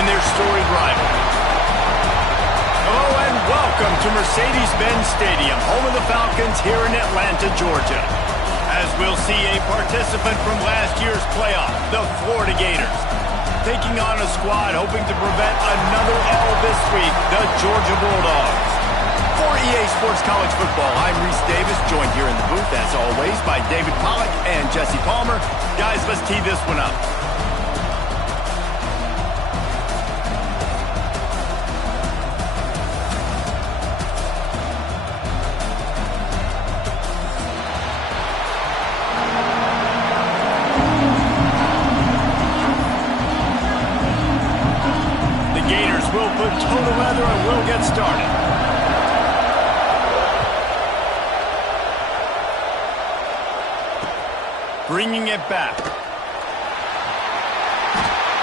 in their storied rivalry. Hello and welcome to Mercedes-Benz Stadium, home of the Falcons here in Atlanta, Georgia. As we'll see a participant from last year's playoff, the Florida Gators, taking on a squad hoping to prevent another L this week, the Georgia Bulldogs. For EA Sports College Football, I'm Reese Davis, joined here in the booth, as always, by David Pollack and Jesse Palmer. Guys, let's tee this one up. The Gators will put total leather and we'll get started. Bringing it back. The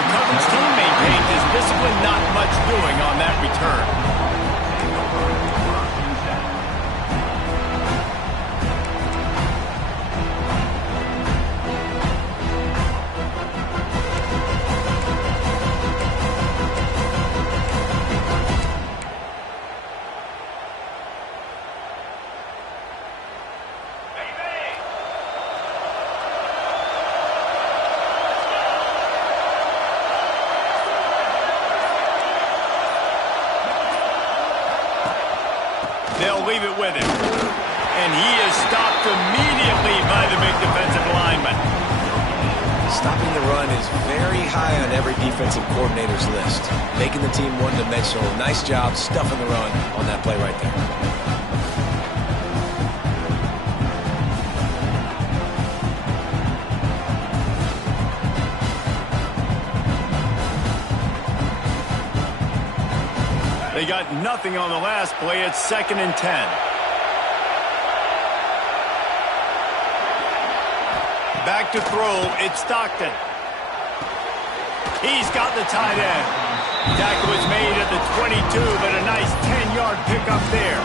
coverage team maintains his discipline, not much doing on that return. They'll leave it with him. And he is stopped immediately by the big defensive lineman. Stopping the run is very high on every defensive coordinator's list. Making the team one-dimensional. Nice job stuffing the run on that play right there. They got nothing on the last play. It's 2nd and 10. Back to throw. It's Stockton. He's got the tight end. Tackle was made at the 22, but a nice 10-yard pickup there.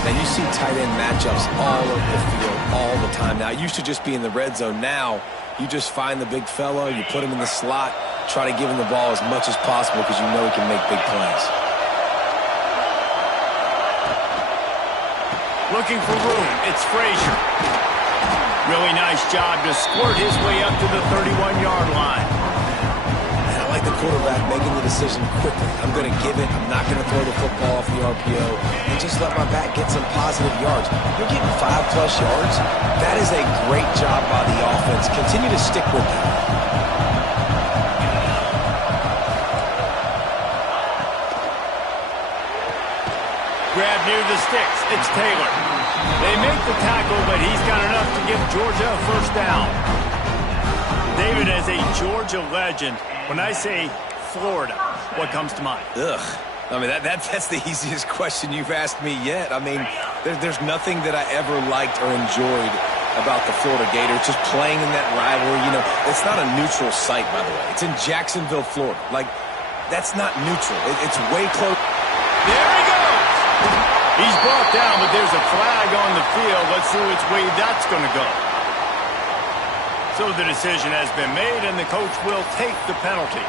Now, you see tight end matchups all over the field all the time. Now, it used to just be in the red zone. Now, you just find the big fella, you put him in the slot, try to give him the ball as much as possible because you know he can make big plays. Looking for room. It's Frazier. Really nice job to squirt his way up to the 31-yard line. And I like the quarterback making the decision quickly. I'm going to give it. I'm not going to throw the football off the RPO and just let my back get some positive yards. You're getting 5+ yards. That is a great job by the offense. Continue to stick with that. Grab near the sticks. It's Taylor. They make the tackle, but he's got enough to give Georgia a first down. David, as a Georgia legend, when I say Florida, what comes to mind? Ugh. I mean, that's the easiest question you've asked me yet. I mean, there's nothing that I ever liked or enjoyed about the Florida Gators, just playing in that rivalry. You know, it's not a neutral site, by the way. It's in Jacksonville, Florida. Like, that's not neutral. It's way close. There he goes. He's brought down, but there's a flag on the field. Let's see which way that's going to go. So the decision has been made, and the coach will take the penalty.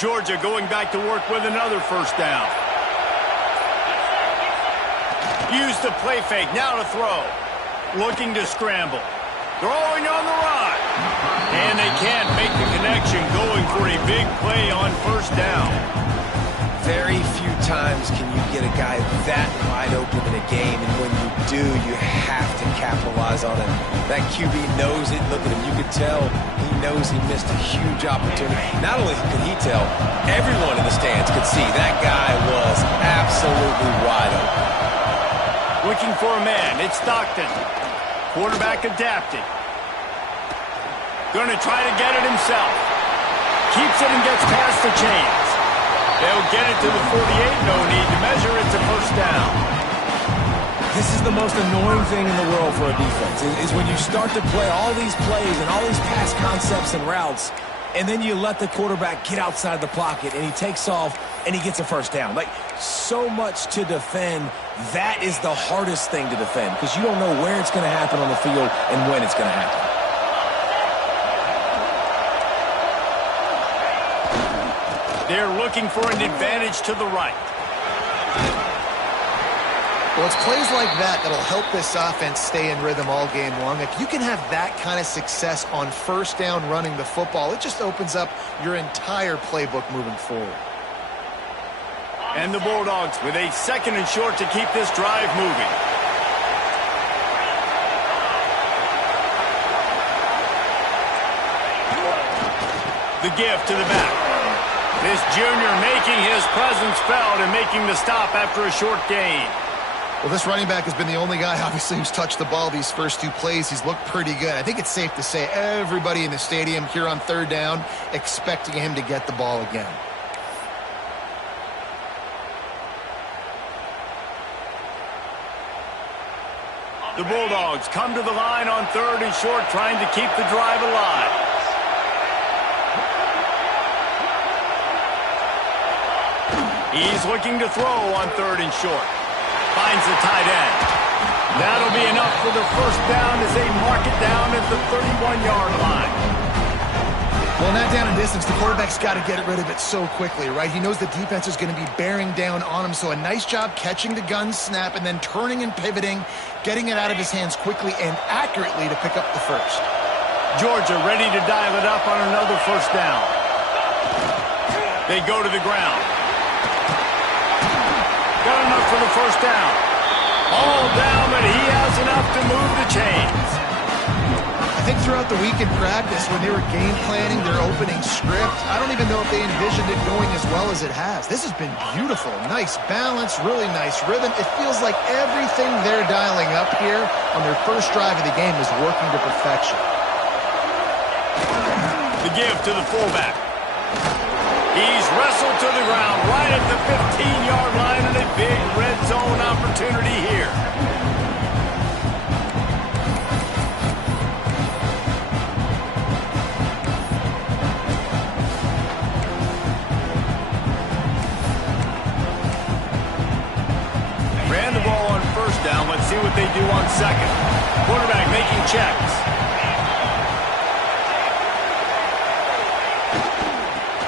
Georgia going back to work with another first down. Use the play fake, now to throw. Looking to scramble. Throwing on the run. And they can't make the connection, going for a big play on first down. Very few times can you get a guy that wide open in a game, and when you do, you have to capitalize on it. That QB knows it. Look at him. You could tell he knows he missed a huge opportunity. Not only could he tell, everyone in the stands could see that guy was absolutely wide open. Looking for a man. It's Stockton. Quarterback adapting. Going to try to get it himself. Keeps it and gets past the chains. They'll get it to the 48. No need to measure. It's a first down. This is the most annoying thing in the world for a defense, is when you start to play all these plays and all these pass concepts and routes, and then you let the quarterback get outside the pocket, and he takes off, and he gets a first down. Like, so much to defend. That is the hardest thing to defend, because you don't know where it's going to happen on the field and when it's going to happen. They're looking for an advantage to the right. Well, it's plays like that that'll help this offense stay in rhythm all game long. If you can have that kind of success on first down running the football, it just opens up your entire playbook moving forward. And the Bulldogs with a 2nd and short to keep this drive moving. The give to the back. This junior making his presence felt and making the stop after a short gain. Well, this running back has been the only guy, obviously, who's touched the ball these first 2 plays. He's looked pretty good. I think it's safe to say everybody in the stadium here on 3rd down expecting him to get the ball again. The Bulldogs come to the line on 3rd and short, trying to keep the drive alive. He's looking to throw on 3rd and short. Finds the tight end. That'll be enough for the first down as they mark it down at the 31-yard line. Well, in that down and distance, the quarterback's got to get rid of it so quickly, right? He knows the defense is going to be bearing down on him, so a nice job catching the gun snap and then turning and pivoting, getting it out of his hands quickly and accurately to pick up the first. Georgia ready to dial it up on another first down. They go to the ground. Got enough for the first down. All down, but he has enough to move the chains. I think throughout the week in practice, when they were game planning their opening script, I don't even know if they envisioned it going as well as it has. This has been beautiful. Nice balance, really nice rhythm. It feels like everything they're dialing up here on their first drive of the game is working to perfection. The give to the fullback. He's wrestled to the ground right at the 15-yard line, and a big red zone opportunity here. Ran the ball on first down. Let's see what they do on 2nd. Quarterback making checks.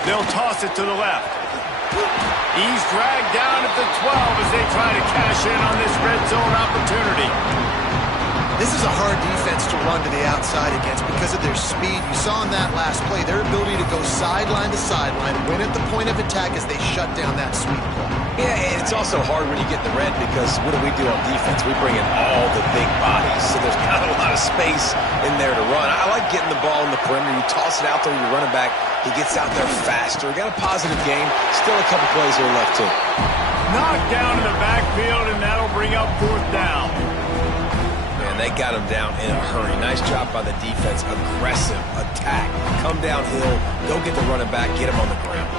They'll toss it to the left. He's dragged down at the 12 as they try to cash in on this red zone opportunity. This is a hard defense to run to the outside against because of their speed. You saw in that last play their ability to go sideline to sideline, win at the point of attack as they shut down that sweep play. Yeah, and it's also hard when you get the red because what do we do on defense? We bring in all the big bodies, so there's not a lot of space in there to run. I like getting the ball in the perimeter. You toss it out there, you're running back. He gets out there faster. Got a positive game. Still a couple plays here left, too. Knocked down in the backfield, and that'll bring up 4th down. Man, they got him down in a hurry. Nice job by the defense. Aggressive attack. Come downhill. Go get the running back. Get him on the ground.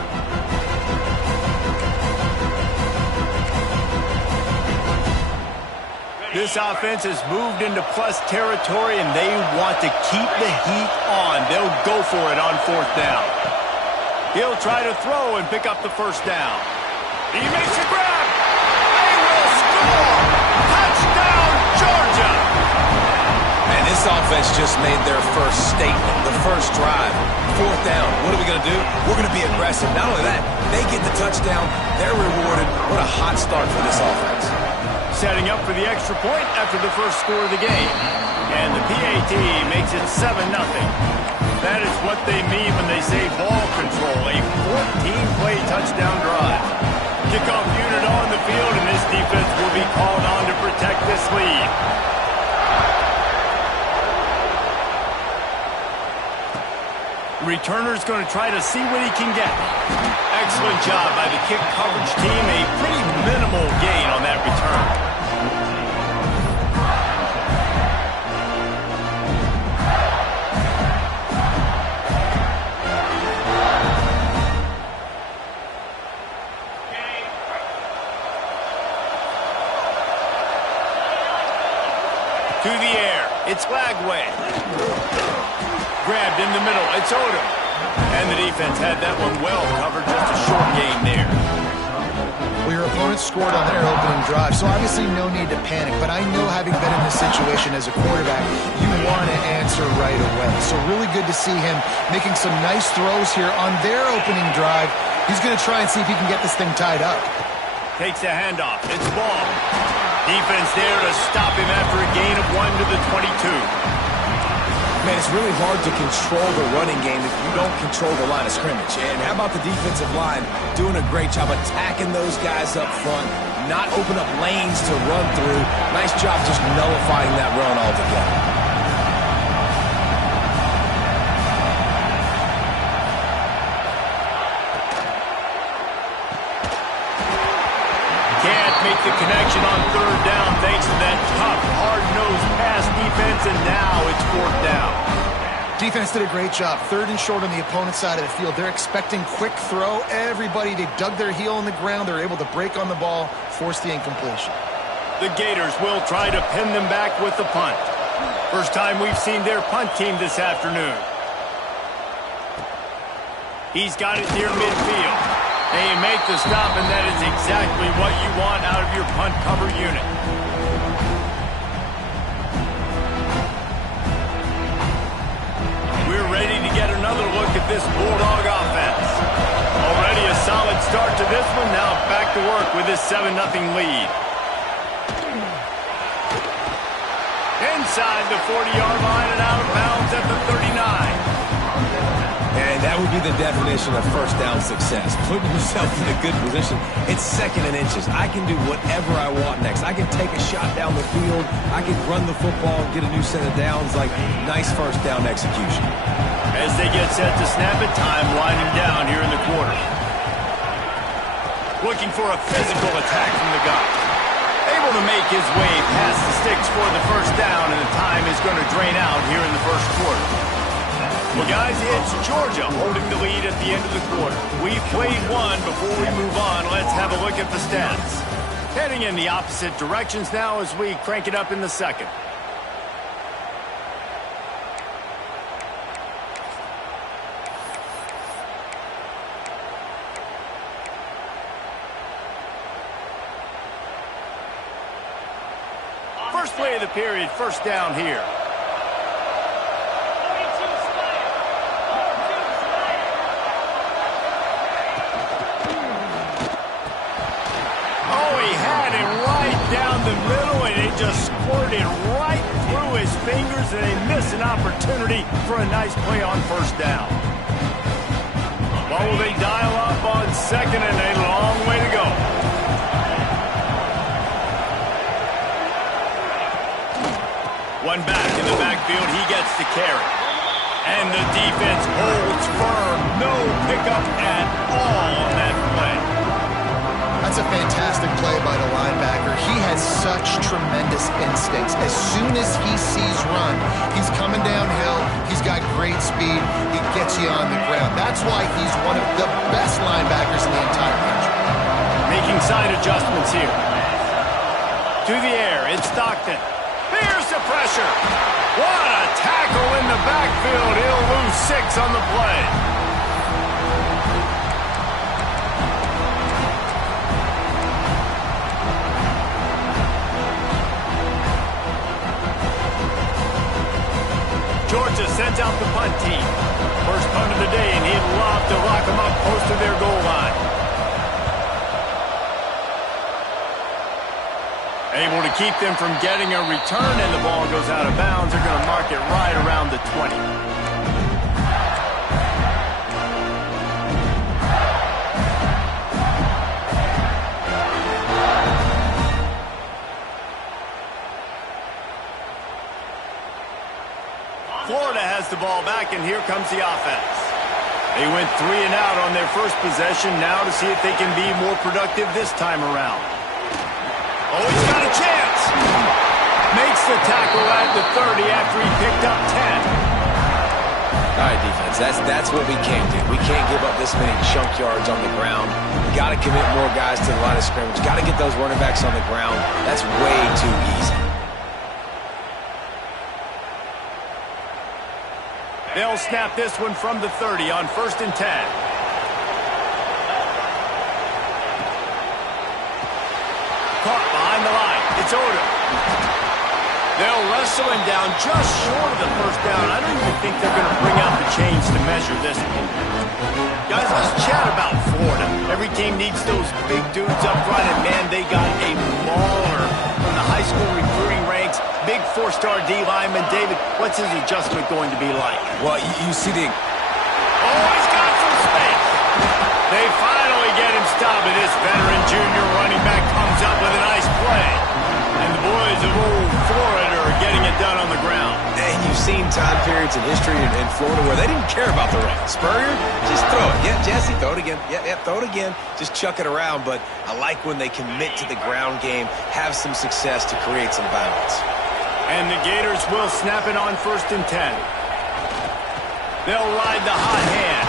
This offense has moved into plus territory, and they want to keep the heat on. They'll go for it on 4th down. He'll try to throw and pick up the first down. He makes a grab. They will score. Touchdown, Georgia. And this offense just made their first statement, the first drive. 4th down. What are we going to do? We're going to be aggressive. Not only that, they get the touchdown. They're rewarded. What a hot start for this offense. Setting up for the extra point after the first score of the game. And the PAT makes it 7-0. That is what they mean when they say ball control. A 14-play touchdown drive. Kickoff unit on the field, and this defense will be called on to protect this lead. Returner's going to try to see what he can get. Excellent job by the kick coverage team. A pretty minimal gain on that return. Slagway. Grabbed in the middle. It's Odom. And the defense had that one well covered. Just a short game there. Well, your opponent scored on their opening drive, so obviously no need to panic. But I know, having been in this situation as a quarterback, you want to answer right away. So really good to see him making some nice throws here on their opening drive. He's going to try and see if he can get this thing tied up. Takes a handoff. It's ball. Defense there to stop him after a gain of 1 to the 22. Man, it's really hard to control the running game if you don't control the line of scrimmage. And how about the defensive line doing a great job attacking those guys up front, not open up lanes to run through. Nice job just nullifying that run altogether. Can't make the connection on third down thanks to that tough, hard-nosed pass defense, and now it's fourth down. Defense did a great job. Third and short on the opponent's side of the field. They're expecting quick throw. Everybody, they dug their heel in the ground. They're able to break on the ball, force the incompletion. The Gators will try to pin them back with the punt. First time we've seen their punt team this afternoon. He's got it near midfield. They make the stop, and that is exactly what you want out of your punt cover unit. We're ready to get another look at this Bulldog offense. Already a solid start to this one. Now back to work with this 7-0 lead. Inside the 40-yard line and out of bounds at the 39. And that would be the definition of first down success. Putting yourself in a good position. It's second and inches. I can do whatever I want next. I can take a shot down the field. I can run the football and get a new set of downs. Like, nice first down execution. As they get set to snap it, time winding down here in the quarter. Looking for a physical attack from the gun. Able to make his way past the sticks for the first down, and the time is going to drain out here in the first quarter. Well, guys, it's Georgia holding the lead at the end of the quarter. We've played one. Before we move on, let's have a look at the stats. Heading in the opposite directions now as we crank it up in the second. First play of the period, first down here. Down the middle, and it just squirted right through his fingers, and they miss an opportunity for a nice play on first down. Well, will they dial up on second, and a long way to go. One back in the backfield, he gets the carry. And the defense holds firm. No pickup at all on that play. That's a fantastic play by the linebacker. He has such tremendous instincts. As soon as he sees run, he's coming downhill. He's got great speed. He gets you on the ground. That's why he's one of the best linebackers in the entire country. Making side adjustments here. To the air, it's Stockton. There's the pressure. What a tackle in the backfield. He'll lose 6 on the play. Georgia sends out the punt team. First punt of the day, and he'd love to lock them up close to their goal line. Able to keep them from getting a return, and the ball goes out of bounds. They're going to mark it right around the 20. Florida has the ball back, and here comes the offense. They went 3 and out on their first possession, now to see if they can be more productive this time around. Oh, he's got a chance! Makes the tackle at the 30 after he picked up 10. All right, defense, that's what we can't do. We can't give up this many chunk yards on the ground. Got to commit more guys to the line of scrimmage. Got to get those running backs on the ground. That's way too easy. They'll snap this one from the 30 on 1st and 10. Caught behind the line. It's Odom. They'll wrestle him down just short of the first down. I don't even think they're going to bring out the chains to measure this one. Guys, let's chat about Florida. Every team needs those big dudes up front, and man, they got a mauler from the high school recruiting ranks. Big 4-star D lineman. David, what's his adjustment going to be like? Well, you see the... Oh, he's got some space. They finally get him stopped, and this veteran junior running back comes up with a nice play. And the boys of old Florida are getting it done on the ground. And you've seen time periods in history in Florida where they didn't care about the run. Spurrier, just throw it. Yeah, Jesse, throw it again. Yeah, throw it again. Just chuck it around. But I like when they commit to the ground game, have some success to create some balance. And the Gators will snap it on 1st and 10. They'll ride the hot hand.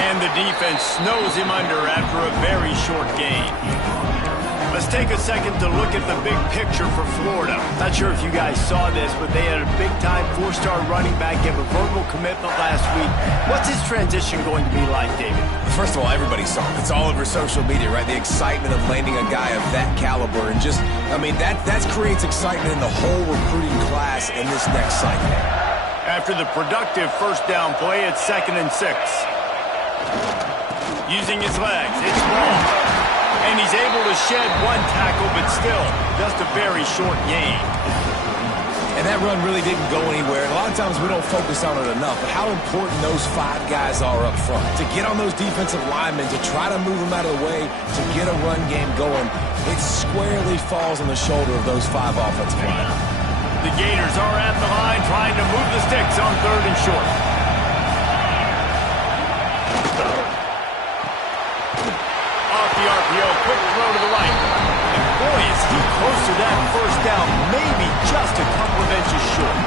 And the defense snows him under after a very short gain. Let's take a second to look at the big picture for Florida. Not sure if you guys saw this, but they had a big-time 4-star running back give a verbal commitment last week. What's his transition going to be like, David? First of all, everybody saw it. It's all over social media, right? The excitement of landing a guy of that caliber. And just, I mean, that creates excitement in the whole recruiting class in this next cycle. After the productive first down play, it's 2nd and 6. Using his legs, it's ball. And he's able to shed one tackle, but still, just a very short gain. And that run really didn't go anywhere. And a lot of times we don't focus on it enough, but how important those 5 guys are up front. To get on those defensive linemen, to try to move them out of the way, to get a run game going, it squarely falls on the shoulder of those 5 offensive linemen. The Gators are at the line trying to move the sticks on 3rd and short. The RPO, quick throw to the right. And boy, is he close to that first down, maybe just a couple of inches short.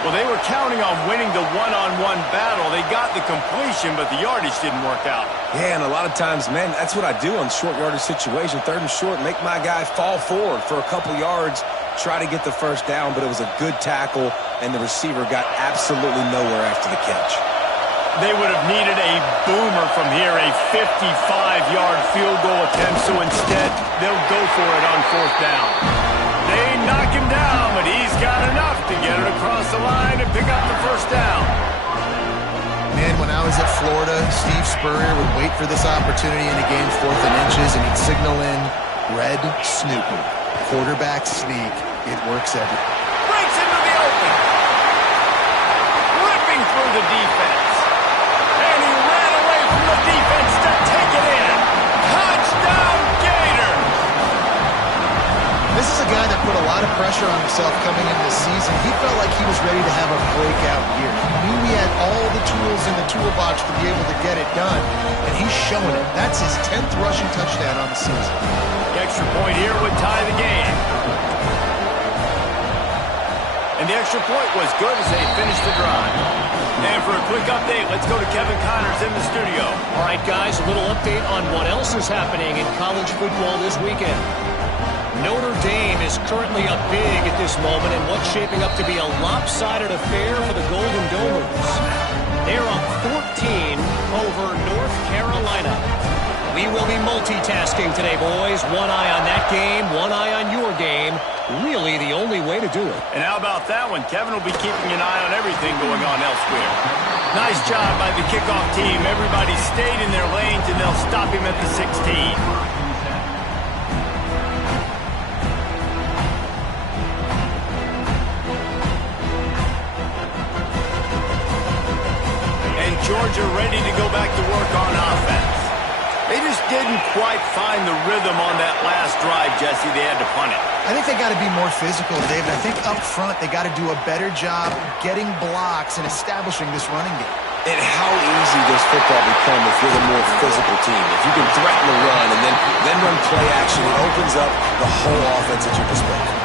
Well, they were counting on winning the one-on-one battle. They got the completion, but the yardage didn't work out. Yeah, and a lot of times, man, that's what I do on short yardage situation. 3rd and short, make my guy fall forward for a couple yards, try to get the first down, but it was a good tackle, and the receiver got absolutely nowhere after the catch. They would have needed a boomer from here, a 55-yard field goal attempt, so instead they'll go for it on 4th down. They knock him down, but he's got enough to get it across the line and pick up the first down. Man, when I was at Florida, Steve Spurrier would wait for this opportunity in a game 4th and inches, and he'd signal in red Snoopy. Quarterback sneak. It works every. Breaks into the open. Ripping through the defense. And he ran away from the defense to take it in. Touchdown, Gator! This is a guy that put a lot of pressure on himself coming into this season. He felt like he was ready to have a breakout year. He knew he had all the tools in the toolbox to be able to get it done, and he's showing it. That's his 10th rushing touchdown on the season. The extra point here would tie the game. And the extra point was good as they finished the drive. And for a quick update, let's go to Kevin Connors in the studio. All right, guys, a little update on what else is happening in college football this weekend. Notre Dame is currently up big at this moment in what's shaping up to be a lopsided affair for the Golden Domers. They're up 14 over North Carolina. We will be multitasking today, boys. One eye on that game, one eye on your game. Really the only way to do it. And how about that one? Kevin will be keeping an eye on everything going on elsewhere. Nice job by the kickoff team. Everybody stayed in their lanes, and they'll stop him at the 16. Georgia ready to go back to work on offense. They just didn't quite find the rhythm on that last drive, Jesse. They had to punt it. I think they got to be more physical, David. I think up front they got to do a better job getting blocks and establishing this running game. And how easy does football become if you're the more physical team? If you can threaten the run and then run play action, it opens up the whole offense at your disposal.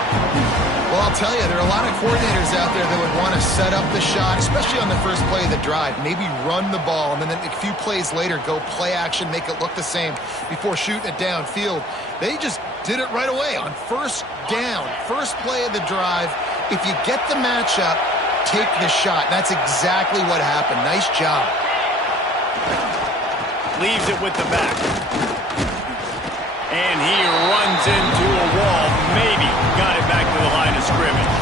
Well, I'll tell you, there are a lot of coordinators out there that would want to set up the shot, especially on the first play of the drive, maybe run the ball, and then a few plays later go play action, make it look the same before shooting it downfield. They just did it right away on first down, first play of the drive. If you get the matchup, take the shot. That's exactly what happened. Nice job. Leaves it with the back. And he runs into a wall. Maybe got it back to the line of scrimmage.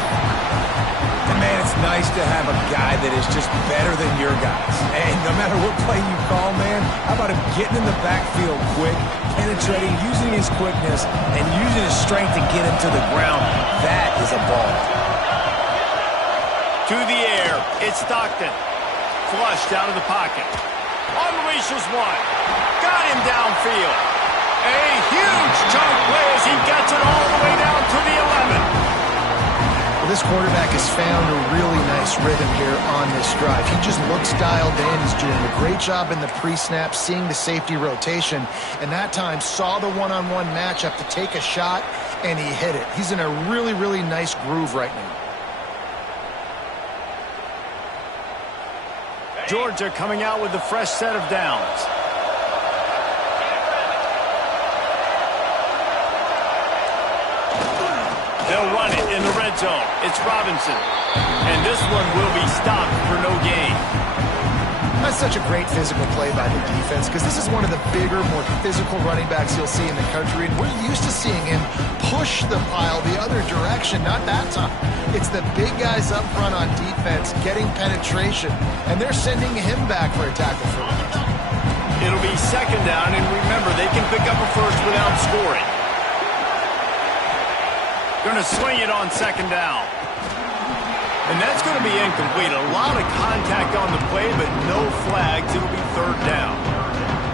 And man, it's nice to have a guy that is just better than your guys. And no matter what play you call, man, how about him getting in the backfield quick, penetrating, using his quickness, and using his strength to get into the ground. That is a ball. To the air, it's Stockton. Flushed out of the pocket. Unleashes one. Got him downfield. A huge chunk play as he gets it all the way down to the 11. Well, this quarterback has found a really nice rhythm here on this drive. He just looks dialed in. He's doing a great job in the pre-snap, seeing the safety rotation, and that time saw the one-on-one matchup to take a shot, and he hit it. He's in a really, really nice groove right now. Georgia coming out with a fresh set of downs. They'll run it in the red zone. It's Robinson. And this one will be stopped for no gain. That's such a great physical play by the defense because this is one of the bigger, more physical running backs you'll see in the country. And we're used to seeing him push the pile the other direction. Not that time. It's the big guys up front on defense getting penetration, and they're sending him back for a tackle for loss. It'll be second down, and remember, they can pick up a first without scoring. Going to swing it on second down. And that's going to be incomplete. A lot of contact on the play, but no flags. It'll be third down.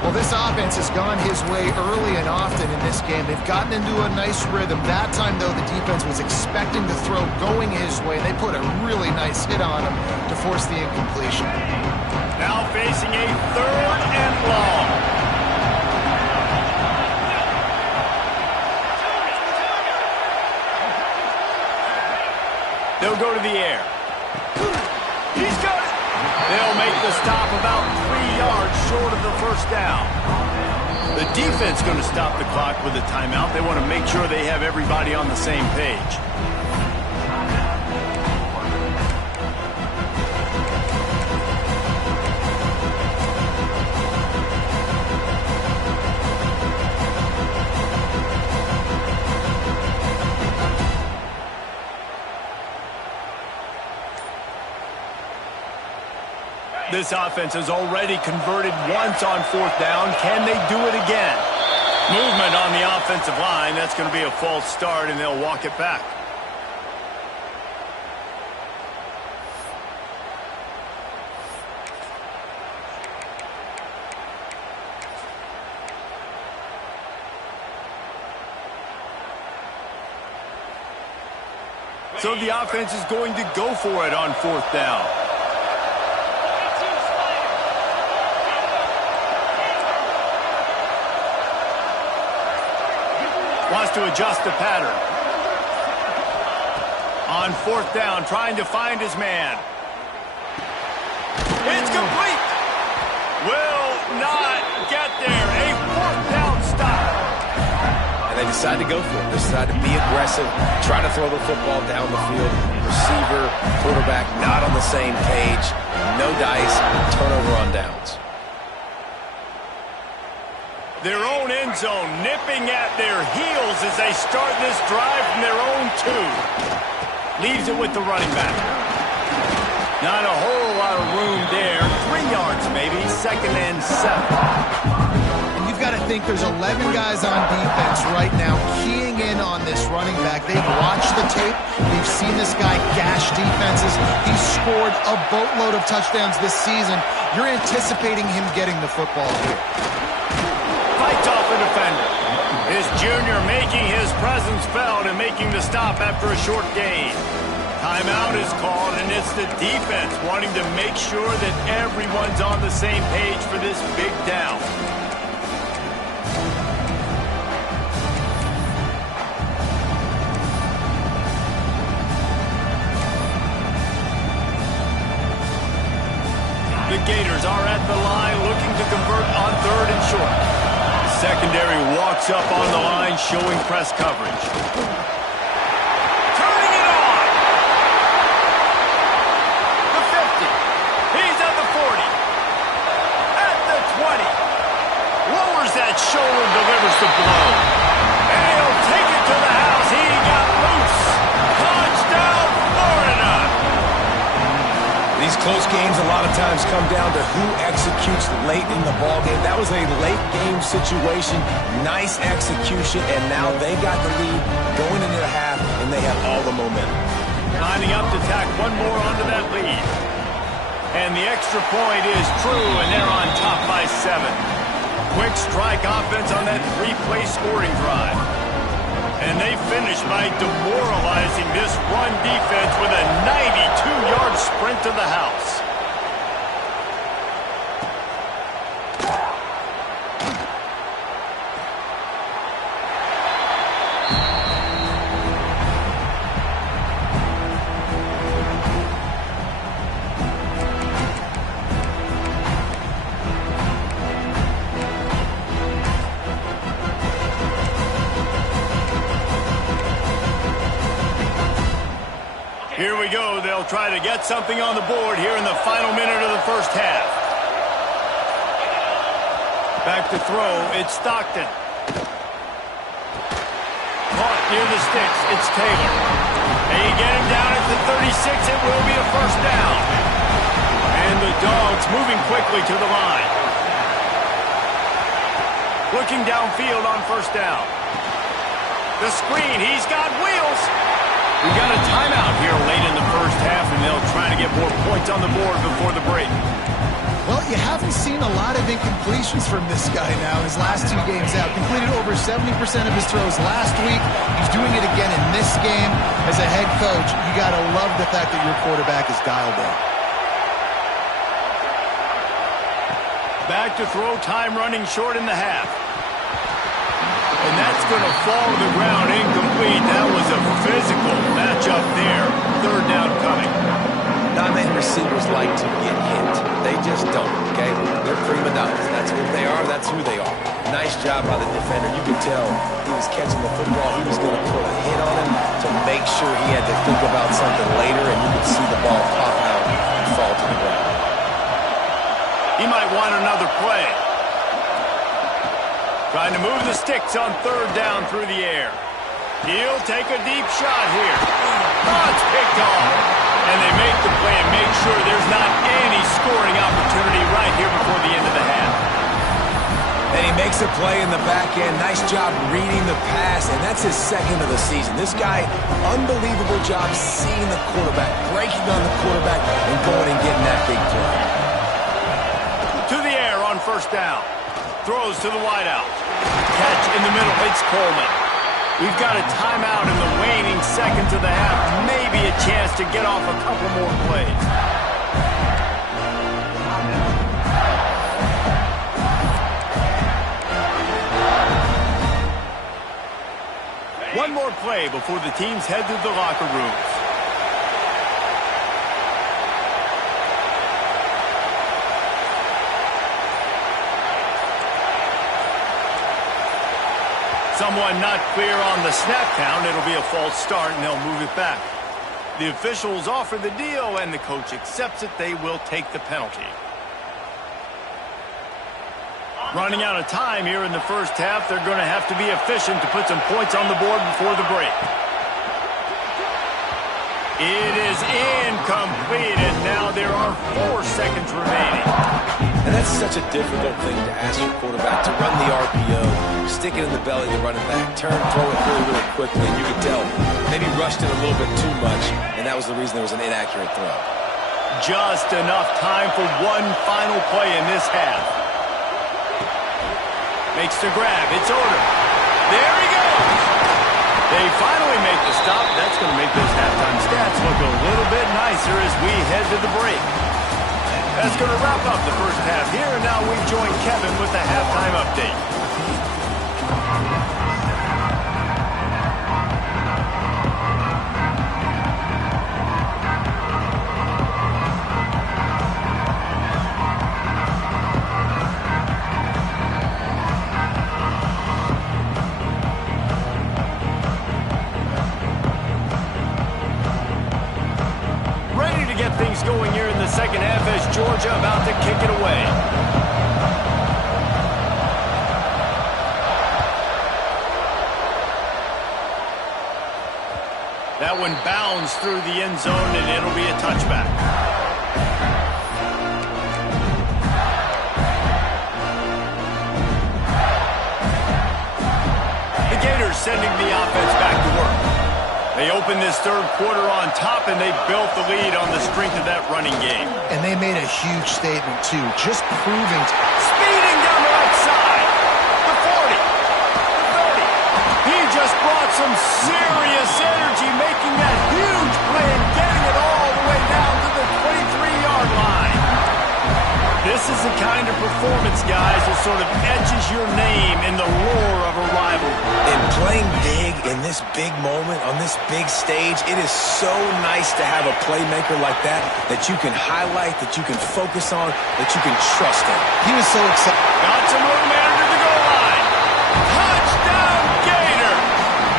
Well, this offense has gone his way early and often in this game. They've gotten into a nice rhythm. That time, though, the defense was expecting the throw going his way. They put a really nice hit on him to force the incompletion. Now facing a third and long. They'll go to the air. He's got it. They'll make the stop about 3 yards short of the first down. The defense going to stop the clock with a timeout. They want to make sure they have everybody on the same page. This offense has already converted once on fourth down. Can they do it again? Movement on the offensive line. That's going to be a false start, and they'll walk it back. So the offense is going to go for it on fourth down. Wants to adjust the pattern. On fourth down, trying to find his man. It's complete. Will not get there. A fourth down stop. And they decide to go for it. They decide to be aggressive, try to throw the football down the field. Receiver, quarterback, not on the same page. No dice, turnover on downs. Their own end zone nipping at their heels as they start this drive from their own 2. Leaves it with the running back. Not a whole lot of room there. 3 yards maybe, second and 7. And you've got to think there's 11 guys on defense right now keying in on this running back. They've watched the tape. They've seen this guy gash defenses. He's scored a boatload of touchdowns this season. You're anticipating him getting the football here. Fights off a defender. His junior making his presence felt and making the stop after a short gain. Timeout is called, and it's the defense wanting to make sure that everyone's on the same page for this big down. The Gators are at the line looking to convert on third and short. Secondary walks up on the line, showing press coverage. Turning it on! These close games a lot of times come down to who executes late in the ball game. That was a late game situation. Nice execution, and now they got the lead going into the half, and they have all the momentum. Lining up to tack one more onto that lead. And the extra point is true, and they're on top by 7. Quick strike offense on that 3-play scoring drive. And they finish by demoralizing this run defense with a 92-yard sprint to the house. Here we go. They'll try to get something on the board here in the final minute of the first half. Back to throw. It's Stockton. Caught near the sticks. It's Taylor. They get him down at the 36. It will be a first down. And the Dogs moving quickly to the line. Looking downfield on first down. The screen. He's got wheels. We got a timeout here late in the first half, and they'll try to get more points on the board before the break. Well, you haven't seen a lot of incompletions from this guy now in his last 2 games out. Completed over 70% of his throws last week. He's doing it again in this game. As a head coach, you got to love the fact that your quarterback is dialed in. Back to throw, time running short in the half. And that's going to fall to the ground incomplete. That was a physical matchup there. Third down coming. Not many receivers like to get hit. They just don't, okay? They're prima donnas. That's what they are. That's who they are. Nice job by the defender. You could tell he was catching the football. He was going to put a hit on him to make sure he had to think about something later, and you could see the ball pop out and fall to the ground. He might want another play. Trying to move the sticks on third down through the air. He'll take a deep shot here. Oh, it's picked off. And they make the play and make sure there's not any scoring opportunity right here before the end of the half. And he makes a play in the back end. Nice job reading the pass, and that's his second of the season. This guy, unbelievable job seeing the quarterback, breaking on the quarterback, and going and getting that big play. To the air on first down. Throws to the wideout. Catch in the middle. It's Coleman. We've got a timeout in the waning seconds of the half. Maybe a chance to get off a couple more plays. One more play before the teams head to the locker rooms. Someone not clear on the snap count. It'll be a false start, and they'll move it back. The officials offer the deal, and the coach accepts it. They will take the penalty. Running out of time here in the first half. They're going to have to be efficient to put some points on the board before the break. It is incomplete, and now there are 4 seconds remaining. And that's such a difficult thing to ask your quarterback to run the RPO, stick it in the belly of the running back, turn, throw it really, really quickly, and you could tell maybe rushed it a little bit too much, and that was the reason there was an inaccurate throw. Just enough time for one final play in this half. Makes the grab. It's Odom. There he goes. They finally make the stop. That's going to make those halftime stats look a little bit nicer as we head to the break. That's going to wrap up the first half here, and now we join Kevin with the halftime update. Things going here in the second half as Georgia about to kick it away. That one bounds through the end zone, and it'll be a touchback. The Gators sending the offense back to work. They opened this third quarter on top, and they built the lead on the strength of that running game. And they made a huge statement, too, just proving. Speeding down the right side. The 40. The 30. He just brought some serious energy, making that huge play and getting it all the way down to the 23-yard line. This is the kind of performance, guys, that sort of etches your name in the roar of a rivalry. And playing big in this big moment, on this big stage, it is so nice to have a playmaker like that you can highlight, that you can focus on, that you can trust in. He was so excited. Got some room there to the goal line. Touchdown, Gator!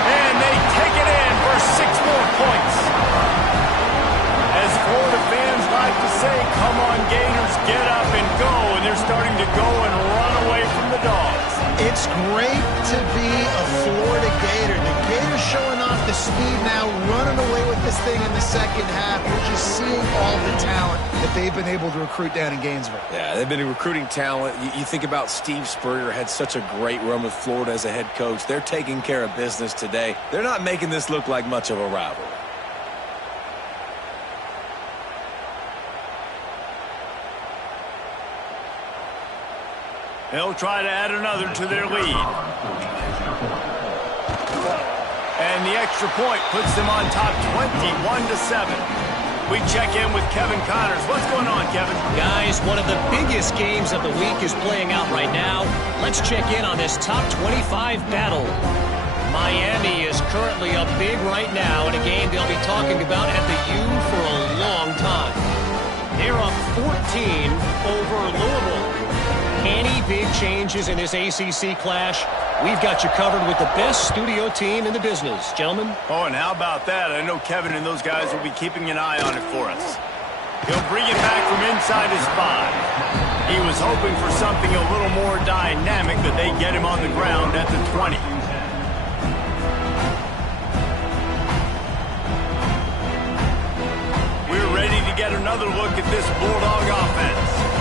And they take it in for 6 more points. As Florida fans like to say, come on, Gators, get up and go. And they're starting to go and run away from the Dogs. It's great to be a Florida Gator. The Gators showing off the speed now, running away with this thing in the second half. You're just seeing all the talent that they've been able to recruit down in Gainesville. Yeah, they've been recruiting talent. You think about Steve Spurrier, had such a great run with Florida as a head coach. They're taking care of business today. They're not making this look like much of a rivalry. They'll try to add another to their lead. And the extra point puts them on top 21-7. We check in with Kevin Connors. What's going on, Kevin? Guys, one of the biggest games of the week is playing out right now. Let's check in on this top 25 battle. Miami is currently up big right now in a game they'll be talking about at the U for a long time. They're up 14 over Louisville. Any big changes in this ACC clash? We've got you covered with the best studio team in the business, gentlemen. Oh, and how about that? I know Kevin and those guys will be keeping an eye on it for us. He'll bring it back from inside his 5. He was hoping for something a little more dynamic, that they get him on the ground at the 20. We're ready to get another look at this Bulldog offense.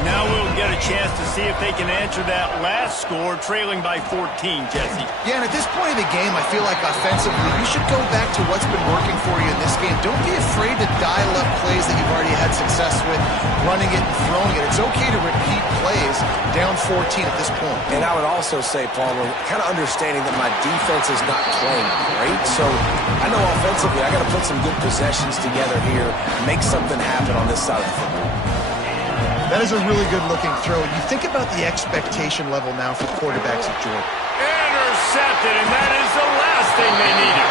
Now we'll get a chance to see if they can answer that last score, trailing by 14, Jesse. Yeah, and at this point of the game, I feel like offensively, you should go back to what's been working for you in this game. Don't be afraid to dial up plays that you've already had success with, running it and throwing it. It's okay to repeat plays down 14 at this point. And I would also say, Palmer, kind of understanding that my defense is not playing great, so I know offensively I got to put some good possessions together here, make something happen on this side of the football. That is a really good-looking throw. You think about the expectation level now for quarterbacks at Georgia. Intercepted, and that is the last thing they needed.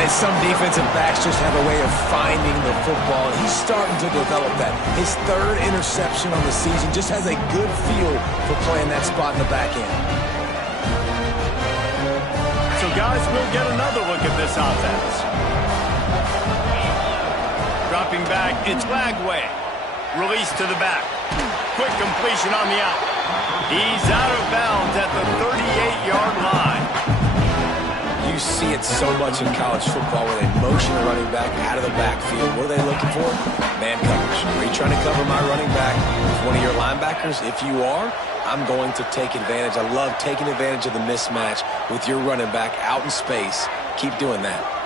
And some defensive backs just have a way of finding the football, and he's starting to develop that. His 3rd interception on the season, just has a good feel for playing that spot in the back end. So, guys, we'll get another look at this offense. Dropping back, it's Lagway. Release to the back. Quick completion on the out. He's out of bounds at the 38-yard line. You see it so much in college football where they motion a running back out of the backfield. What are they looking for? Man coverage. Are you trying to cover my running back with one of your linebackers? If you are, I'm going to take advantage. I love taking advantage of the mismatch with your running back out in space. Keep doing that.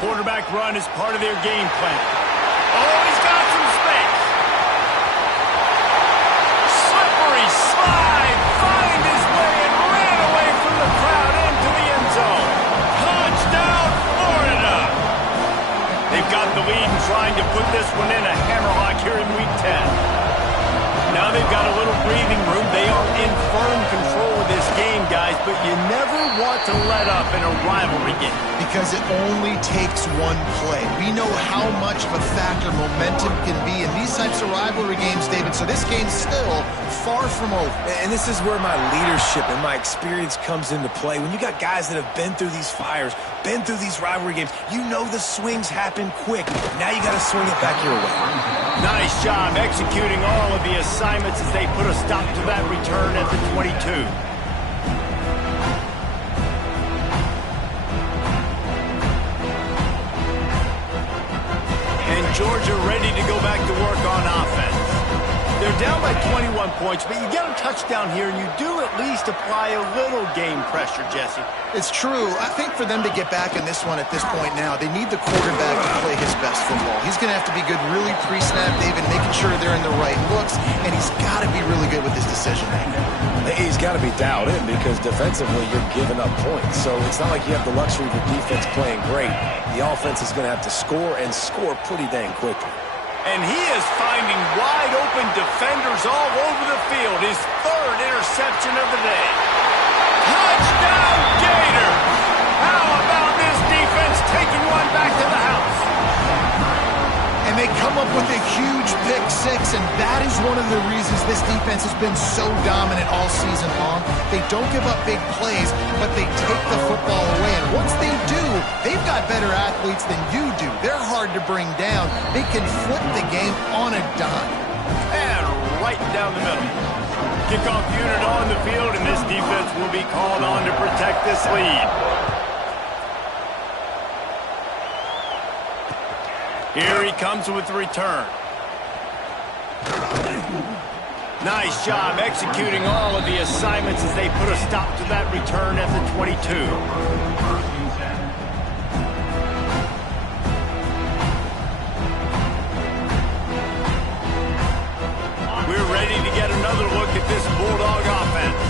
Quarterback run is part of their game plan. Oh, he's got some space. Slippery slide, find his way and ran away from the crowd into the end zone. Touchdown, Florida. They've got the lead and trying to put this one in a hammerlock here in Week 10. Now they've got a little breathing room. They are in firm control of this game, guys, but you never want to let up in a rivalry game. Because it only takes one play. We know how much of a factor momentum can be in these types of rivalry games, David, so this game's still far from over. And this is where my leadership and my experience comes into play. When you got guys that have been through these fires, been through these rivalry games, you know the swings happen quick. Now you got to swing it back your way. Nice job executing all of the assignments as they put a stop to that return at the 22. Georgia ready to go back to work on offense. They're down by 21 points, but you get a touchdown here, and you do at least apply a little game pressure, Jesse. It's true. I think for them to get back in this one at this point now, they need the quarterback to play his best football. He's going to have to be good really pre-snap, David, making sure they're in the right looks, and he's got to be really good with his decision-making. He's got to be dialed in because defensively you're giving up points. So it's not like you have the luxury of the defense playing great. The offense is going to have to score and score pretty dang quickly. And he is finding wide-open defenders all over the field. His third interception of the day. Touchdown, Gators! How about this defense taking one back to the house? And they come up with a huge pick six, and that is one of the reasons this defense has been so dominant all season long. They don't give up big plays, but they take the football away. And once they do, they've got better athletes than you do. They're hard to bring down. They can flip the game on a dime. And right down the middle. Kickoff unit on the field, and this defense will be called on to protect this lead. Here he comes with the return. Nice job executing all of the assignments as they put a stop to that return at the 22. We're ready to get another look at this Bulldog offense.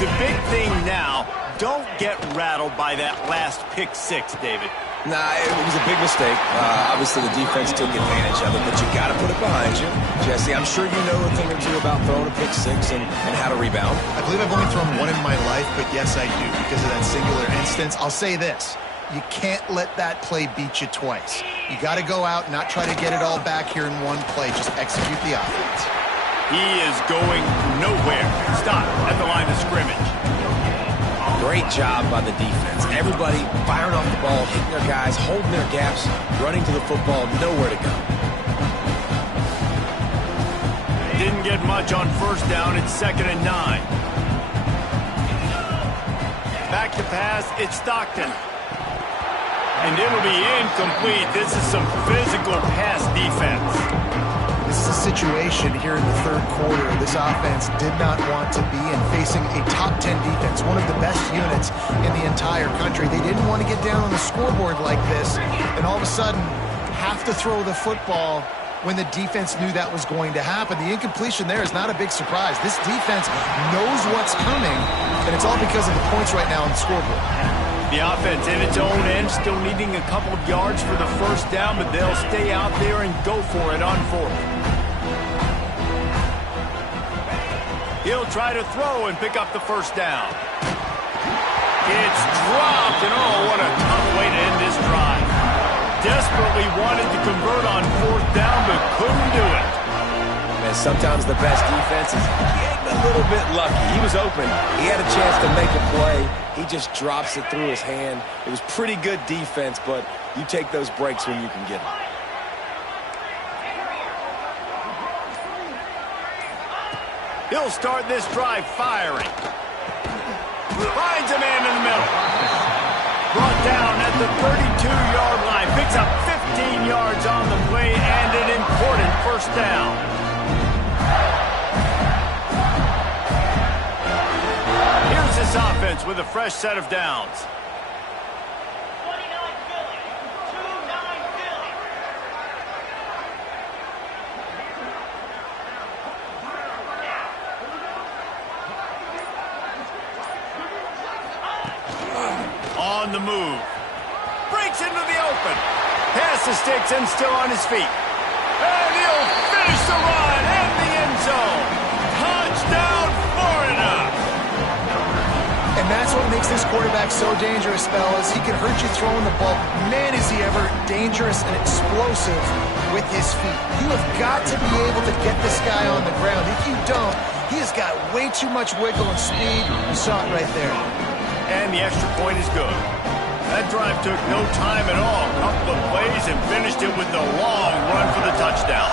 The big thing now, don't get rattled by that last pick six, David. Nah, it was a big mistake. Obviously, the defense took advantage of it, but you got to put it behind you. Jesse, I'm sure you know a thing or two about throwing a pick six and how to rebound. I believe I've only thrown one in my life, but yes, I do because of that singular instance. I'll say this. You can't let that play beat you twice. You got to go out and not try to get it all back here in one play. Just execute the offense. He is going nowhere. Stop at the line of scrimmage. Great job by the defense. Everybody firing off the ball, hitting their guys, holding their gaps, running to the football, nowhere to go. Didn't get much on first down. It's 2nd and 9. Back to pass. It's Stockton. And it'll be incomplete. This is some physical pass defense. This is a situation here in the third quarter this offense did not want to be in, facing a top 10 defense, one of the best units in the entire country. They didn't want to get down on the scoreboard like this and all of a sudden have to throw the football when the defense knew that was going to happen. The incompletion there is not a big surprise. This defense knows what's coming, and it's all because of the points right now on the scoreboard. The offense in its own end, still needing a couple of yards for the first down, but they'll stay out there and go for it on fourth. He'll try to throw and pick up the first down. It's dropped, and oh, what a tough way to end this drive. Desperately wanted to convert on fourth down, but couldn't do it. And sometimes the best defense is getting a little bit lucky. He was open. He had a chance to make a play. He just drops it through his hand. It was pretty good defense, but you take those breaks when you can get them. He'll start this drive firing. Finds a man in the middle. Brought down at the 32-yard line. Picks up 15 yards on the play and an important first down. Here's this offense with a fresh set of downs. On the move. Breaks into the open. Past the sticks and still on his feet. And he'll finish the run in the end zone. Touchdown, Florida. And that's what makes this quarterback so dangerous, fellas. He can hurt you throwing the ball. Man, is he ever dangerous and explosive with his feet. You have got to be able to get this guy on the ground. If you don't, he has got way too much wiggle and speed. You saw it right there. And the extra point is good. That drive took no time at all. Couple of plays and finished it with the long run for the touchdown.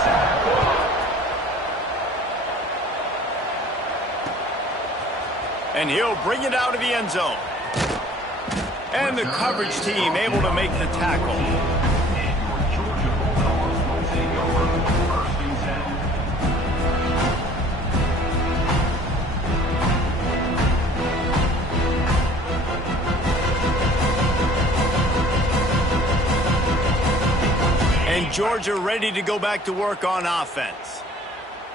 And he'll bring it out of the end zone. And the coverage team able to make the tackle. And Georgia ready to go back to work on offense.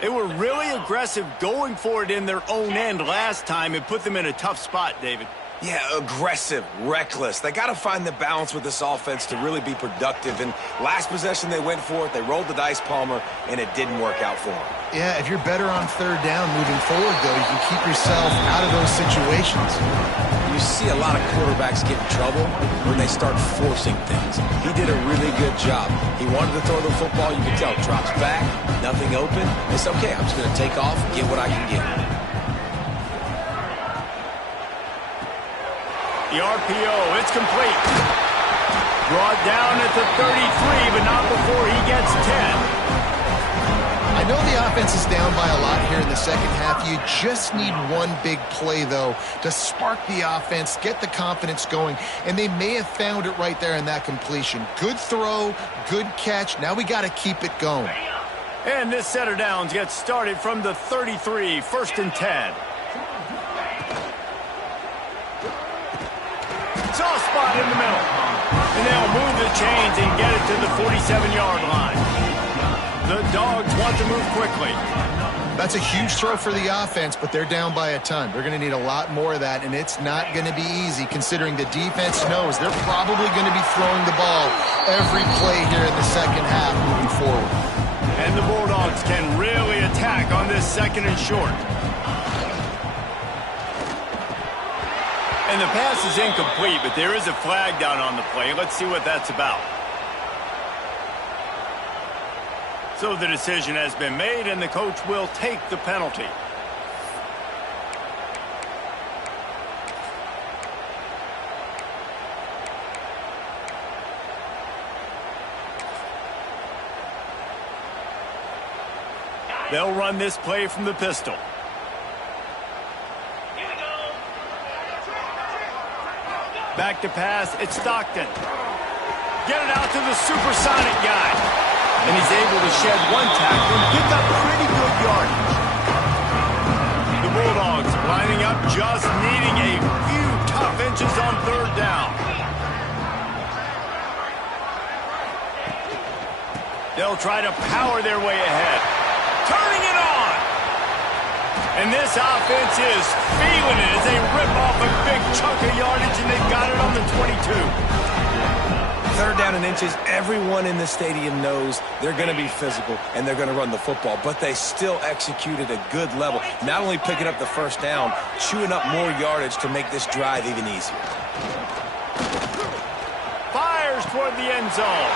They were really aggressive going for it in their own end last time and put them in a tough spot, David. Yeah, aggressive, reckless. They got to find the balance with this offense to really be productive. And last possession they went for it, they rolled the dice, Palmer, and it didn't work out for them. Yeah, if you're better on third down moving forward, though, you can keep yourself out of those situations. You see a lot of quarterbacks get in trouble when they start forcing things. He did a really good job. He wanted to throw the football. You can tell, drops back, nothing open. It's okay. I'm just going to take off, get what I can get. The RPO, it's complete. Brought down at the 33, but not before he gets 10. I know the offense is down by a lot here in the second half. You just need one big play, though, to spark the offense, get the confidence going, and they may have found it right there in that completion. Good throw, good catch. Now we got to keep it going. And this set of downs gets started from the 33, 1st and 10. Soft spot in the middle. And they'll move the chains and get it to the 47-yard line. The Dogs want to move quickly. That's a huge throw for the offense, but they're down by a ton. They're going to need a lot more of that, and it's not going to be easy considering the defense knows they're probably going to be throwing the ball every play here in the second half moving forward. And the Bulldogs can really attack on this 2nd and short. And the pass is incomplete, but there is a flag down on the play. Let's see what that's about. So the decision has been made, and the coach will take the penalty. They'll run this play from the pistol. Back to pass, it's Stockton. Get it out to the supersonic guy. And he's able to shed one tackle and pick up pretty good yardage. The Bulldogs lining up, just needing a few tough inches on 3rd down. They'll try to power their way ahead. Turning it on. And this offense is feeling it as they rip off a big chunk of yardage, and they've got it on the 22. 3rd down and inches, everyone in the stadium knows they're going to be physical and they're going to run the football, but they still executed a good level. Not only picking up the 1st down, chewing up more yardage to make this drive even easier. Fires toward the end zone.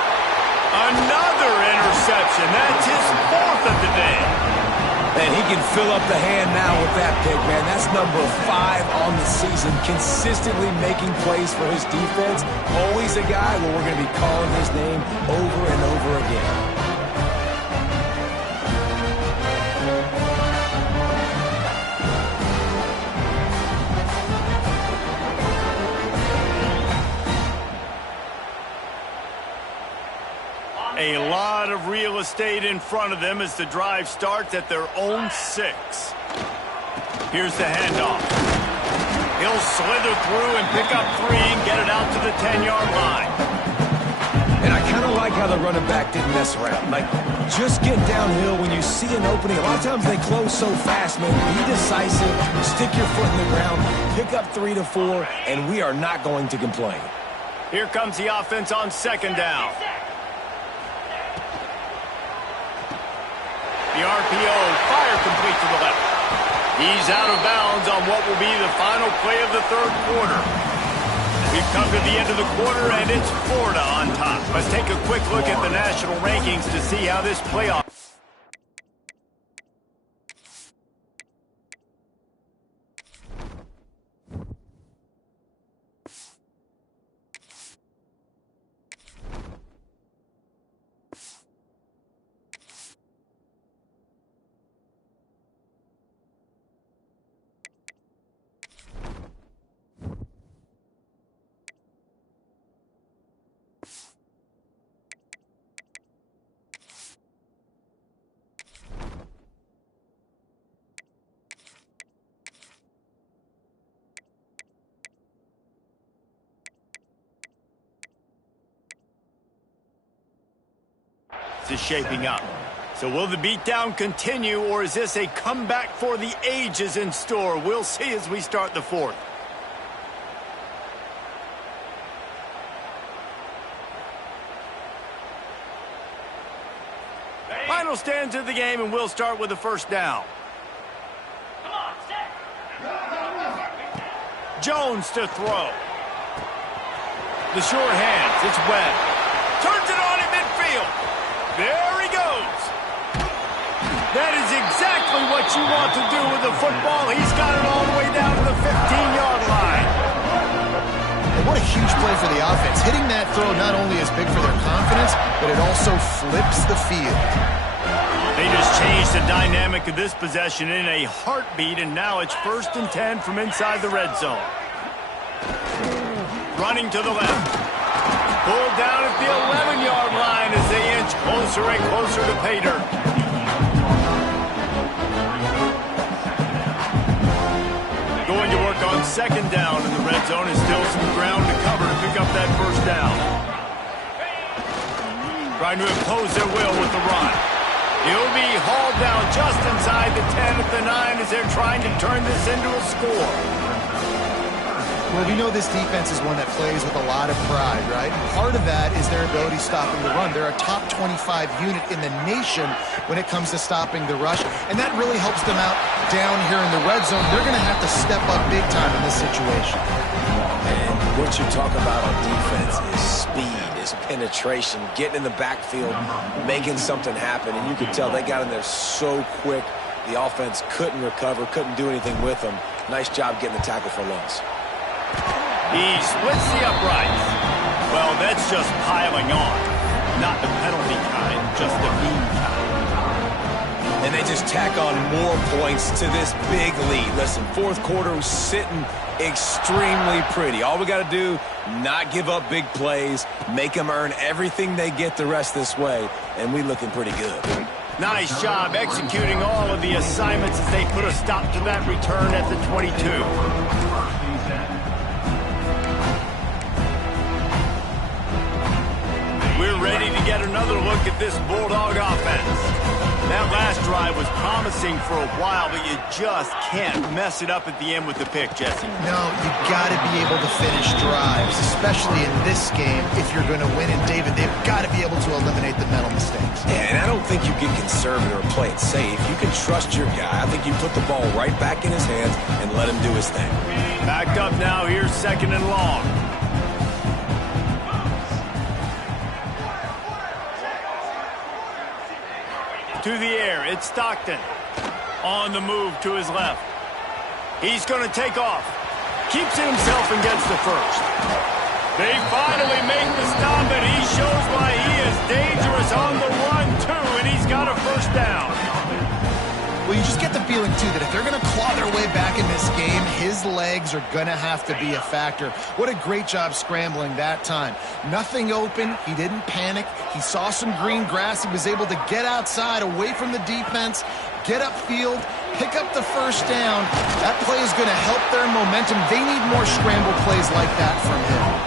Another interception. That's his 4th of the day. And he can fill up the hand now with that pick, man. That's number 5 on the season, consistently making plays for his defense. Always a guy where we're going to be calling his name over and over again. A lot of real estate in front of them as the drive starts at their own 6. Here's the handoff. He'll slither through and pick up 3 and get it out to the 10-yard line. And I kind of like how the running back didn't mess around. Like, just get downhill when you see an opening. A lot of times they close so fast, man. Be decisive, stick your foot in the ground, pick up 3 to 4, and we are not going to complain. Here comes the offense on 2nd down. The RPO, fire complete to the left. He's out of bounds on what will be the final play of the 3rd quarter. We've come to the end of the quarter, and it's Florida on top. Let's take a quick look at the national rankings to see how this playoff. offense is shaping up. So will the beatdown continue, or is this a comeback for the ages in store? We'll see as we start the fourth. Final stands of the game, and we'll start with the first down. Jones to throw. The short hands, it's Webb. Turns it on in midfield. There he goes. That is exactly what you want to do with the football. He's got it all the way down to the 15-yard line. And what a huge play for the offense. Hitting that throw not only is big for their confidence, but it also flips the field. They just changed the dynamic of this possession in a heartbeat, and now it's 1st and 10 from inside the red zone. Running to the left. Pulled down at the 11-yard line as they inch closer and closer to pay dirt. Going to work on 2nd down in the red zone, and still some ground to cover to pick up that 1st down. Trying to impose their will with the run. He'll be hauled down just inside the 10 at the 9 as they're trying to turn this into a score. Well, we know this defense is one that plays with a lot of pride, right? And part of that is their ability stopping the run. They're a top 25 unit in the nation when it comes to stopping the rush, and that really helps them out down here in the red zone. They're going to have to step up big time in this situation. And what you talk about on defense is speed, is penetration, getting in the backfield, making something happen. And you could tell they got in there so quick. The offense couldn't recover, couldn't do anything with them. Nice job getting the tackle for loss. He splits the uprights. Well, that's just piling on. Not the penalty kind, just the mean kind. And they just tack on more points to this big lead. Listen, 4th quarter was sitting extremely pretty. All we got to do, not give up big plays, make them earn everything they get the rest this way, and we looking pretty good. Nice job executing all of the assignments as they put a stop to that return at the 22. We're ready to get another look at this Bulldog offense. That last drive was promising for a while, but you just can't mess it up at the end with the pick, Jesse. No, you got to be able to finish drives, especially in this game if you're going to win. And David, they've got to be able to eliminate the mental mistakes. Yeah, and I don't think you get conservative or play it safe. You can trust your guy. I think you put the ball right back in his hands and let him do his thing. Backed up now. Here's 2nd and long. To the air, it's Stockton. On the move to his left. He's going to take off. Keeps it himself and gets the 1st. They finally make the stop, and he shows why he is dangerous on the run, too, and he's got a 1st down. Well, you just get the feeling, too, that if they're going to claw their way back in this game, his legs are going to have to be a factor. What a great job scrambling that time. Nothing open. He didn't panic. He saw some green grass. He was able to get outside, away from the defense, get upfield, pick up the 1st down. That play is going to help their momentum. They need more scramble plays like that from him.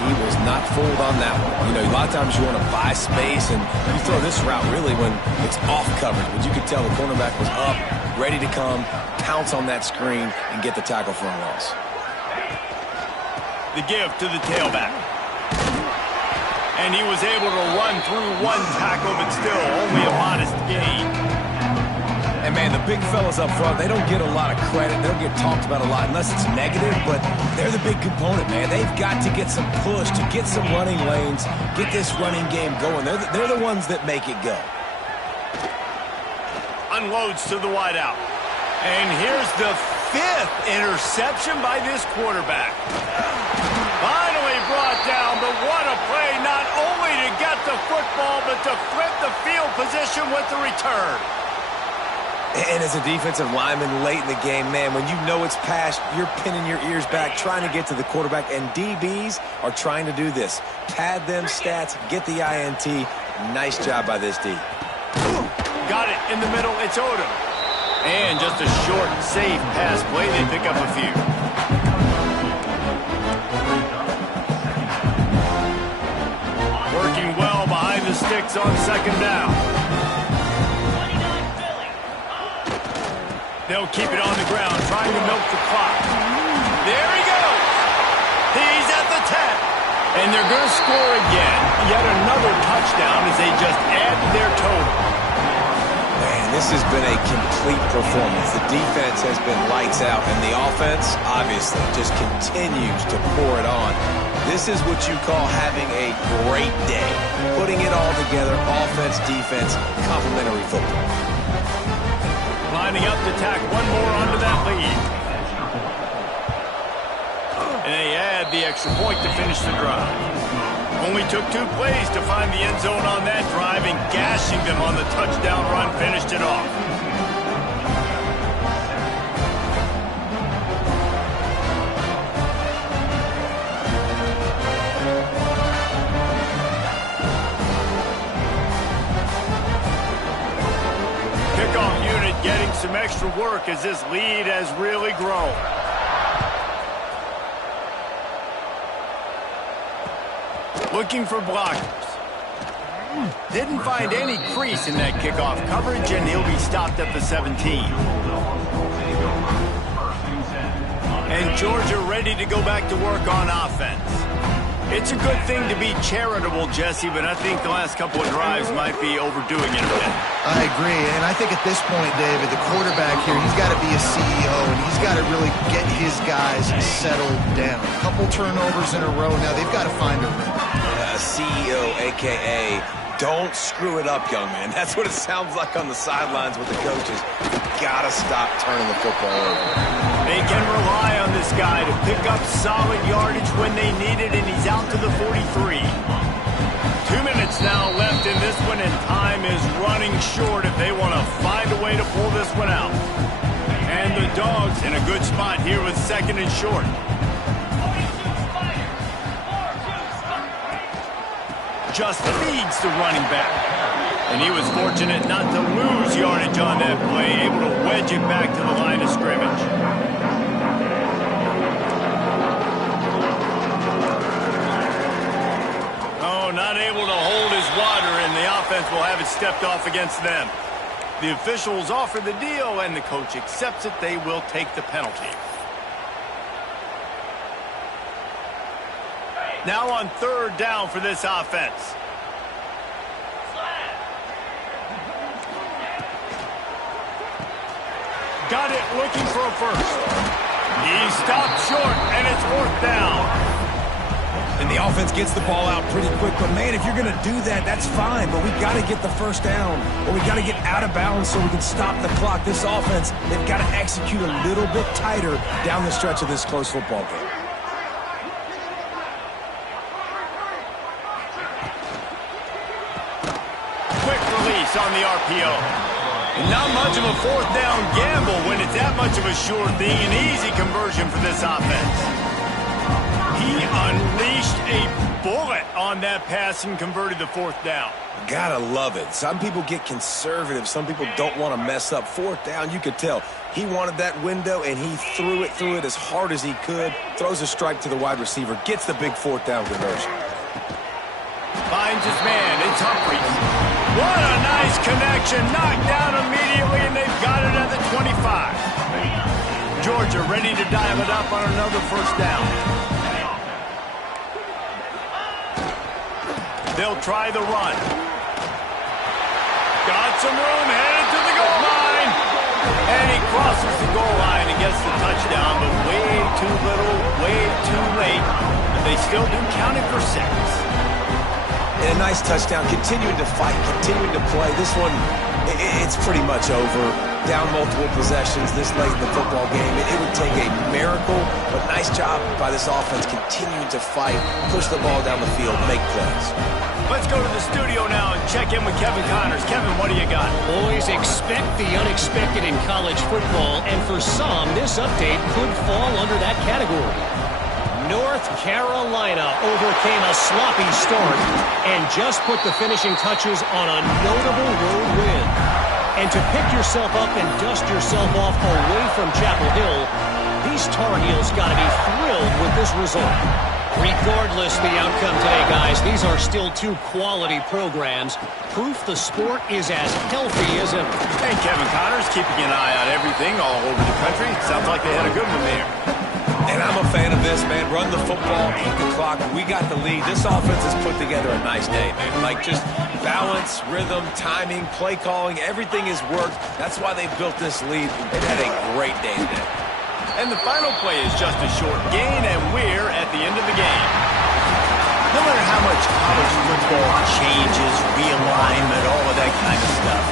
He was not fooled on that one. You know, a lot of times you want to buy space, and you throw this route really when it's off coverage. But you could tell the cornerback was up, ready to come, pounce on that screen, and get the tackle for a loss. The give to the tailback. And he was able to run through one tackle, but still only a modest gain. And, man, the big fellas up front, they don't get a lot of credit. They don't get talked about a lot unless it's negative, but they're the big component, man. They've got to get some push, to get some running lanes, get this running game going. They're the ones that make it go. Unloads to the wideout. And here's the 5th interception by this quarterback. Finally brought down, but what a play, not only to get the football, but to flip the field position with the return. And as a defensive lineman late in the game, man, when you know it's past, you're pinning your ears back, trying to get to the quarterback, and DBs are trying to do this. Pad them stats, get the INT. Nice job by this D. Got it in the middle, it's Odom. And just a short, safe pass play, they pick up a few. Working well behind the the sticks on second down. They'll keep it on the ground, trying to milk the clock. There he goes. He's at the 10. And they're going to score again. Yet another touchdown as they just add to their total. Man, this has been a complete performance. The defense has been lights out, and the offense, obviously, just continues to pour it on. This is what you call having a great day. Putting it all together, offense, defense, complementary football. Lining up to tack one more onto that lead. And they add the extra point to finish the drive. Only took 2 plays to find the end zone on that drive, and gashing them on the touchdown run finished it off. Kickoff unit getting some extra work as this lead has really grown. Looking for blockers. Didn't find any crease in that kickoff coverage, and he'll be stopped at the 17. And Georgia ready to go back to work on offense. It's a good thing to be charitable, Jesse, but I think the last couple of drives might be overdoing it a bit. I agree, and I think at this point, David, the quarterback here, he's got to be a CEO, and he's got to really get his guys settled down. A couple turnovers in a row now. They've got to find a rhythm. CEO, a.k.a. don't screw it up, young man. That's what it sounds like on the sidelines with the coaches. Got to stop turning the football over. They can rely on this guy to pick up solid yardage when they need it, and he's out to the 43. 2 minutes now left in this one, and time is running short if they want to find a way to pull this one out. And the Dogs in a good spot here with second and short. Just feeds the running back. And he was fortunate not to lose yardage on that play, able to wedge it back to the line of scrimmage. Oh, not able to hold his water, and the offense will have it stepped off against them. The officials offer the deal, and the coach accepts it. They will take the penalty. Now on third down for this offense. Got it, looking for a first. He stopped short, and it's fourth down. And the offense gets the ball out pretty quick. But, man, if you're going to do that, that's fine. But we got to get the first down, or we got to get out of bounds so we can stop the clock. This offense, they've got to execute a little bit tighter down the stretch of this close football game. On the RPO. And not much of a fourth down gamble when it's that much of a sure thing. An easy conversion for this offense. He unleashed a bullet on that pass and converted the fourth down. Gotta love it. Some people get conservative. Some people don't want to mess up. Fourth down, you could tell. He wanted that window, and he threw it as hard as he could. Throws a strike to the wide receiver. Gets the big fourth down conversion. Finds his man. It's Humphries. What a nice connection. Knocked down immediately, and they've got it at the 25. Georgia ready to dial it up on another first down. They'll try the run. Got some room, headed to the goal line. And he crosses the goal line and gets the touchdown, but way too little, way too late. But they still do count it for 6. And a nice touchdown, continuing to fight, continuing to play. This one, it's pretty much over. Down multiple possessions this late in the football game. It would take a miracle, but nice job by this offense continuing to fight, push the ball down the field, make plays. Let's go to the studio now and check in with Kevin Connors. Kevin, what do you got? Boys, expect the unexpected in college football, and for some, this update could fall under that category. North Carolina overcame a sloppy start and just put the finishing touches on a notable road win. And to pick yourself up and dust yourself off away from Chapel Hill, these Tar Heels got to be thrilled with this result. Regardless the outcome today, guys, these are still two quality programs. Proof the sport is as healthy as ever. And Kevin Connor's keeping an eye on everything all over the country. Sounds like they had a good one there. And I'm a fan of this, man. Run the football, eat the clock. We got the lead. This offense has put together a nice day, man. Like just balance, rhythm, timing, play calling, everything has worked. That's why they built this lead. They've had a great day today. And the final play is just a short gain, and we're at the end of the game. No matter how much college football changes, realignment, all of that kind of stuff,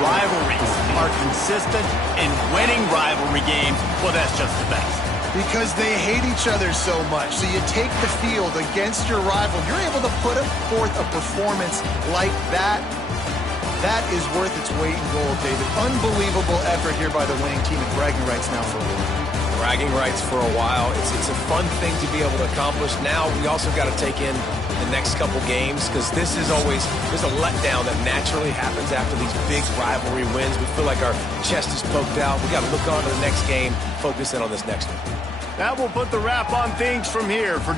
rivalries are consistent, and winning rivalry games, well, that's just the best. Because they hate each other so much. So you take the field against your rival. You're able to put forth a performance like that. That is worth its weight in gold, David. Unbelievable effort here by the winning team, and bragging rights now for a while. Bragging rights for a while. It's a fun thing to be able to accomplish. Now we also got to take in the next couple games, because this is always, there's a letdown that naturally happens after these big rivalry wins. We feel like our chest is poked out. We got to look on to the next game, focus in on this next one. That will put the wrap on things from here. For